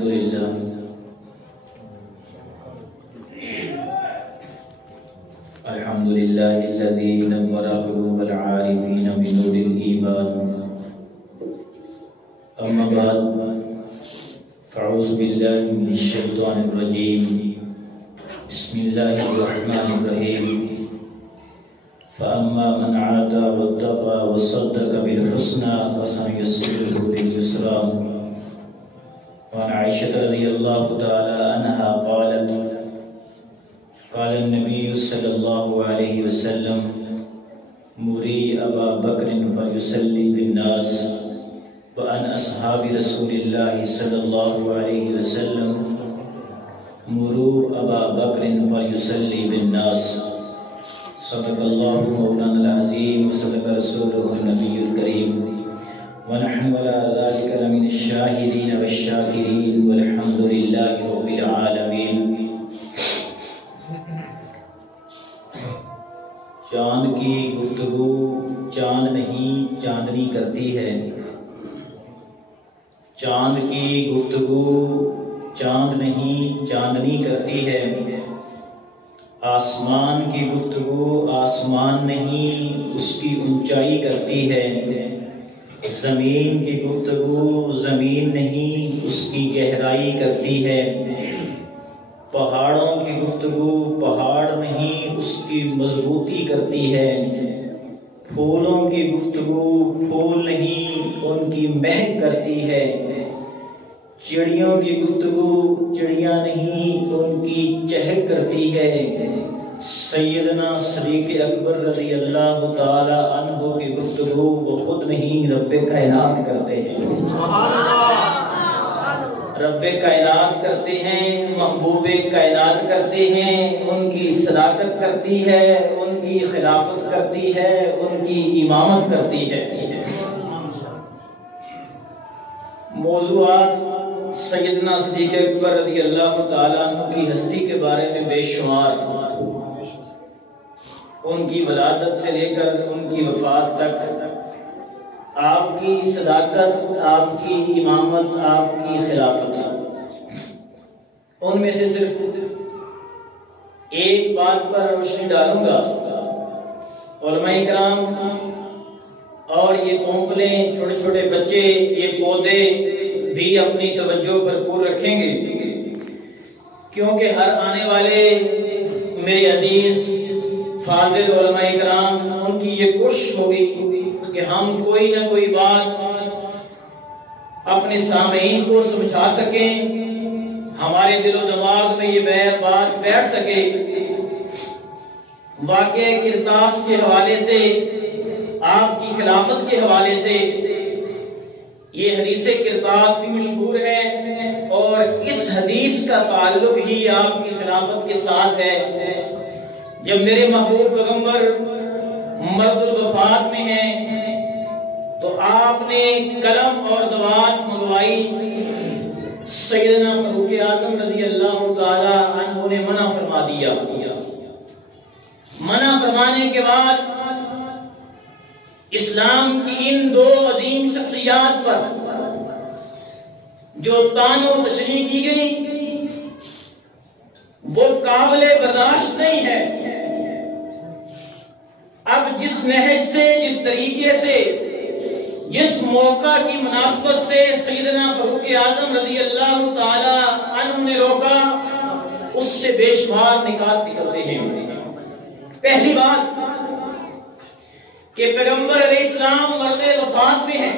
الحمدللہ الحمدللہ الذی نور قلوب العارفین بنور الایمان اما بعد فاعوذ باللہ من الشیطان الرجیم بسم اللہ الرحمن الرحیم فأما من عَاتَى واتقى وصدق بالحسنى فسنيسره لليسرى وعن عائشة رضي الله تعالى عنها قالت قال النبي صلى الله عليه وسلم مري أبا بكر فليصلي بالناس وعن أصحاب رسول الله صلى الله عليه وسلم مروا أبا بكر فليصلي بالناس صدق الله مولانا العظيم وصدق رسوله النبي الكريم ونحن على ذلك لمن الشاهدين والشاكرين والحمد لله رب العالمين۔ چاند کی گفتگو چاند نہیں چاندنی کرتی ہے، چاند کی گفتگو چاند نہیں چاندنی کرتی ہے، آسمان کی گفتگو آسمان نہیں اس کی اونچائی کرتی ہے، زمین کی گفتگو زمین نہیں اس کی گہرائی کرتی ہے، پہاڑوں کی گفتگو پہاڑ نہیں اس کی مضبوطی کرتی ہے، پھولوں کی گفتگو پھول نہیں ان کی مہک کرتی ہے، چڑیوں کی گفتگو چڑیاں نہیں ان کی چہک کرتی ہے، سیدنا صدیق اکبر رضی اللہ تعالی عنہ کی گفتگو وہ خود نہیں رب کائنات کرتے ہیں، رب کائنات کرتے ہیں، محبوب کائنات کرتے ہیں، ان کی صداقت کرتی ہے، ان کی خلافت کرتی ہے، ان کی امامت کرتی ہے۔ موضوعات سیدنا صدیق اکبر رضی اللہ تعالیٰ عنہ کی ہستی کے بارے میں بے شمار، ان کی ولادت سے لے کر ان کی وفات تک، آپ کی صداقت، آپ کی امامت، آپ کی خلافت، ان میں سے صرف ایک بات پر روشنی ڈالوں گا۔ علماء کرام اور یہ کونپلیں، چھوٹے چھوٹے بچے، یہ پودے بھی اپنی توجہ بھرپور رکھیں گے، کیونکہ ہر آنے والے میرے عزیز فاضل علماء کرام ان کی یہ کوشش ہوگی کہ ہم کوئی نہ کوئی بات اپنے سامعین کو سمجھا سکیں، ہمارے دل و دماغ میں یہ بات بیٹھ سکے۔ واقعہ کرتاس کے حوالے سے، آپ کی خلافت کے حوالے سے یہ حدیث کرتاس بھی مشہور ہے، اور اس حدیث کا تعلق ہی آپ کی خلافت کے ساتھ ہے۔ جب میرے محبوب پیغمبر مرض الوفات میں ہیں تو آپ نے قلم اور دوات منگوائی، سیدنا فاروق اعظم رضی اللہ تعالی عنہ نے منع فرما دیا۔ منع فرمانے کے بعد اسلام کی ان دو عظیم شخصیات پر جو طعن و تشریح کی گئی وہ قابل برداشت نہیں ہے۔ اب جس نہج سے، جس طریقے سے، جس موقع کی مناسبت سے سیدنا فاروق اعظم رضی اللہ تعالی عنہ نے روکا، اس سے بے شمار نکات نکلتے ہیں۔ پہلی بات کہ پیغمبر علیہ السلام مرض وفات میں ہیں،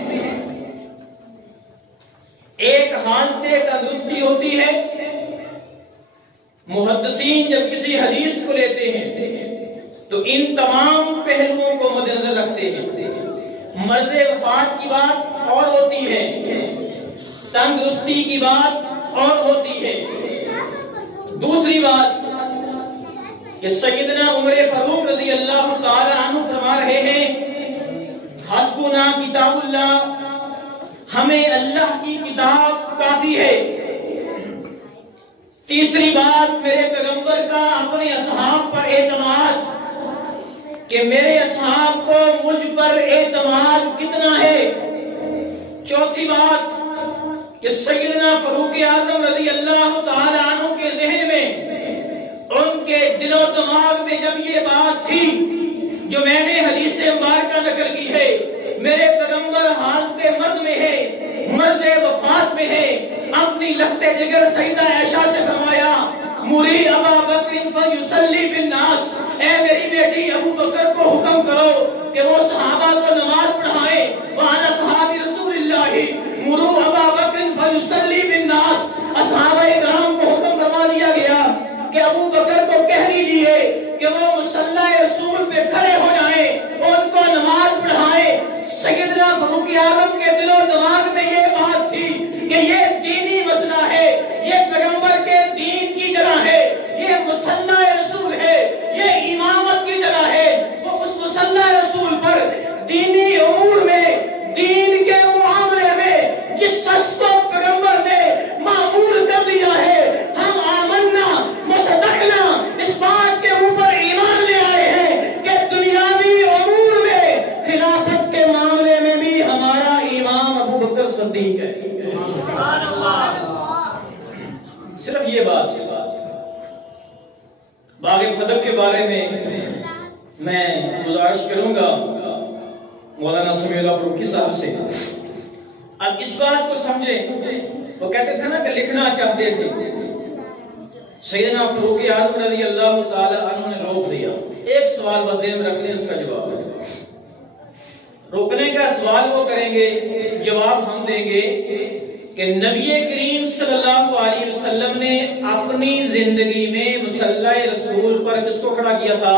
ایک حالت تندرستی ہوتی ہے۔ محدثین جب کسی حدیث کو لیتے ہیں تو ان تمام پہلوؤں کو مد نظر رکھتے ہیں۔ مرض وفات کی بات اور ہوتی ہے، تندرستی کی بات اور ہوتی ہے۔ دوسری بات کہ سیدنا عمر فاروق رضی اللہ تعالی عنہ فرما رہے ہیں حسبنا کتاب اللہ، ہمیں اللہ کی کتاب کافی ہے۔ تیسری بات میرے پیغمبر کا اپنے اصحاب پر اعتماد، کہ میرے اصحاب کو مجھ پر اعتماد کتنا ہے۔ چوتھی بات کہ سیدنا فاروق اعظم رضی اللہ تعالی عنہ کے ذہن میں، ان کے دل و دماغ میں جب یہ بات تھی جو میں نے حدیث مبارکہ نقل کی ہے، میرے پیغمبر حالت مرض میں ہے، مرض وفات میں ہے، اپنی لخت جگر سیدہ عائشہ سے فرمایا مری ابا بکر فیصلی بالناس، اے میری بیٹی ابو بکر کو حکم کرو کہ وہ صحابہ کو نماز پڑھائیں، وَأَنَا صحابی رسول اللہ مرو ابا بکر فیصلی بالناس، اصحابہ کرام کو حکم فرما دیا گیا کہ ابو بکر کو کہہ دیجئے کہ وہ مصلی رسول پہ کھڑے ہو جائیں، ان کو نماز پڑھائیں۔ سیدنا فاروق اعظم کے دل و دماغ میں یہ بات تھی کہ یہ دینی مسئلہ ہے، یہ پیغمبر کے دین کی جگہ ہے، یہ مصلی رسول ہے، یہ امامت کی جگہ ہے۔ وہ اس مصلی رسول پر دینی امور میں، دین کے معاملے میں جس شخص کو پیغمبر نے معمول کر دیا ہے، ہم آمنا مصدقنا، اس بات کے اوپر ایمان لے آئے ہیں کہ دنیاوی امور میں خلافت کے معاملے میں بھی ہمارا امام ابو بکر صدیق ہے۔ صرف یہ بات باغ فتح کے بارے میں گزارش کروں گا مولانا سمیع اللہ فاروقی صاحب سے۔ اب اس بات کو سمجھیں، وہ کہتے تھے نا کہ لکھنا چاہتے تھے، سیدنا فاروق اعظم رضی اللہ تعالی عنہ نے روک دیا۔ ایک سوال بس ذہن میں رکھ لیں، اس کا جواب ہے۔ روکنے کا سوال وہ کریں گے، جواب ہم دیں گے کہ نبی کریم صلی اللہ علیہ وسلم نے اپنی زندگی میں مصلی رسول پر کس کو کھڑا کیا تھا؟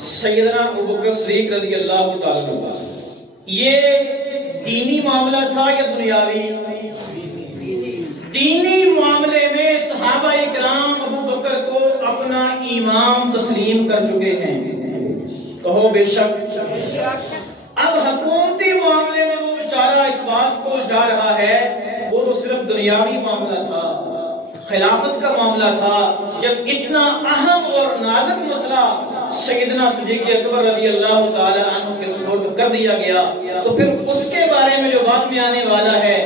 سیدنا ابو بکر صدیق رضی اللہ تعالیٰ عنہ۔ یہ دینی معاملہ تھا یا دنیاوی؟ دینی معاملے میں صحابہ کرام ابو بکر کو اپنا امام تسلیم کر چکے ہیں، کہو بے شک۔ اب حکومتی معاملے میں وہ بیچارہ اس بات کو جا رہا ہے، وہ تو صرف دنیاوی معاملہ تھا، خلافت کا معاملہ تھا۔ جب اتنا اہم اور نازک مسئلہ سیدنا صدیق اکبر رضی اللہ تعالی عنہ کے سپرد کر دیا گیا، تو پھر اس کے بارے میں جو بعد میں آنے والا ہے،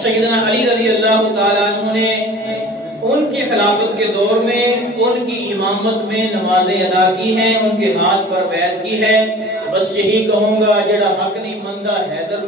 سیدنا علی رضی اللہ تعالی عنہ نے ان کی خلافت کے دور میں ان کی امامت میں نمازیں ادا کی ہیں، ان کے ہاتھ پر بیعت کی ہے۔ بس یہی کہوں گا، جڑا حق نہیں مندا حیدر